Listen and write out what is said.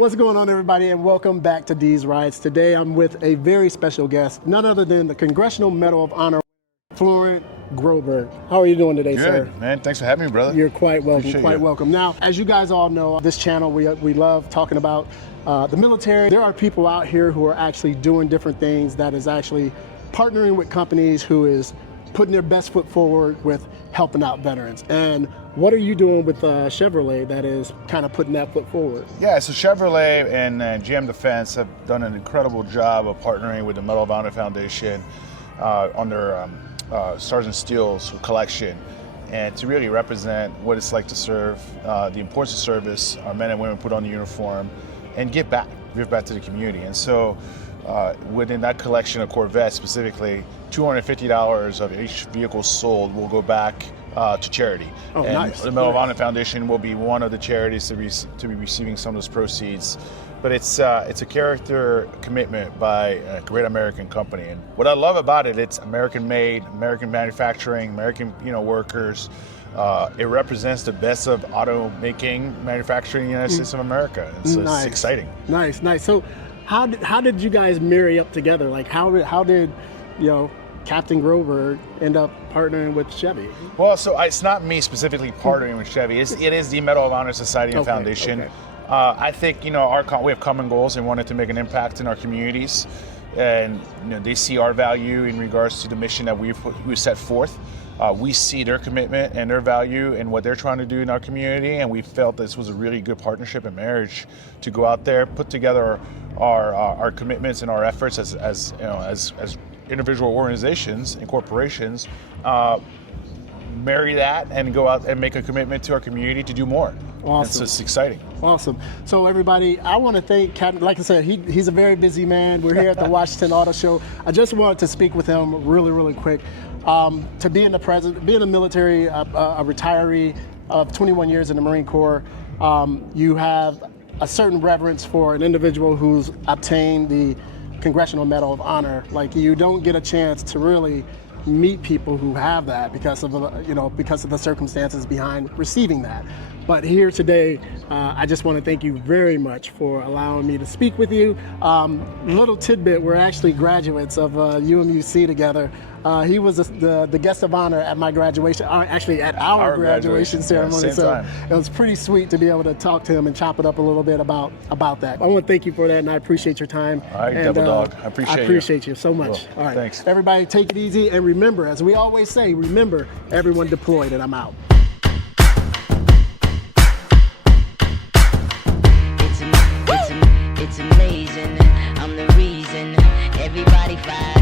What's going on, everybody, and welcome back to D'Z RIDEZ. Today I'm with a very special guest, none other than the Congressional Medal of Honor, Florent Groberg. How are you doing today, sir? Good, man. Thanks for having me, brother. You're quite welcome, Appreciate quite you. welcome. Now, as you guys all know, this channel, we love talking about the military. There are people out here who are actually doing different things that is actually partnering with companies who is putting their best foot forward with helping out veterans. And what are you doing with Chevrolet that is kind of putting that foot forward? Yeah, so Chevrolet and GM Defense have done an incredible job of partnering with the Medal of Honor Foundation on their Sergeant Steele's collection, and to really represent what it's like to serve, the importance of service, our men and women put on the uniform, and give back to the community. And so within that collection of Corvette specifically, $250 of each vehicle sold will go back to charity. Oh, and nice. The Medal of Honor Foundation will be one of the charities to be receiving some of those proceeds. But it's a character commitment by a great American company. And what I love about it, it's American made, American manufacturing, American workers. It represents the best of automaking, manufacturing in the United States of America. And so Nice. it's exciting. Nice, nice. So how did you guys marry up together? Like how did Captain Groberg end up partnering with Chevy? Well, so it's not me specifically partnering with Chevy. It is the Medal of Honor Society and Foundation. Okay. I think we have common goals and wanted to make an impact in our communities, and they see our value in regards to the mission that we set forth. We see their commitment and their value and what they're trying to do in our community, and we felt this was a really good partnership and marriage to go out there, put together our commitments and our efforts as individual organizations and corporations, marry that and go out and make a commitment to our community to do more. Awesome. So it's exciting. Awesome. So everybody, I want to thank Captain. Like I said, he's a very busy man. We're here at the Washington Auto Show. I just wanted to speak with him really quick. To be in the president, being a military, a retiree of 21 years in the Marine Corps, you have a certain reverence for an individual who's obtained the Congressional Medal of Honor. Like, you don't get a chance to really meet people who have that because of the circumstances behind receiving that. But here today, I just want to thank you very much for allowing me to speak with you. Little tidbit: we're actually graduates of UMUC together. He was the guest of honor at my graduation, actually at our graduation ceremony. Yeah, so time. it was pretty sweet to be able to talk to him and chop it up a little bit about that. I want to thank you for that, and I appreciate your time. All right, and, Double Dog. I appreciate you so much. Cool. All right, Thanks. Everybody, take it easy, and remember, as we always say, remember, everyone deployed, and I'm out. It's amazing, I'm the reason everybody fights.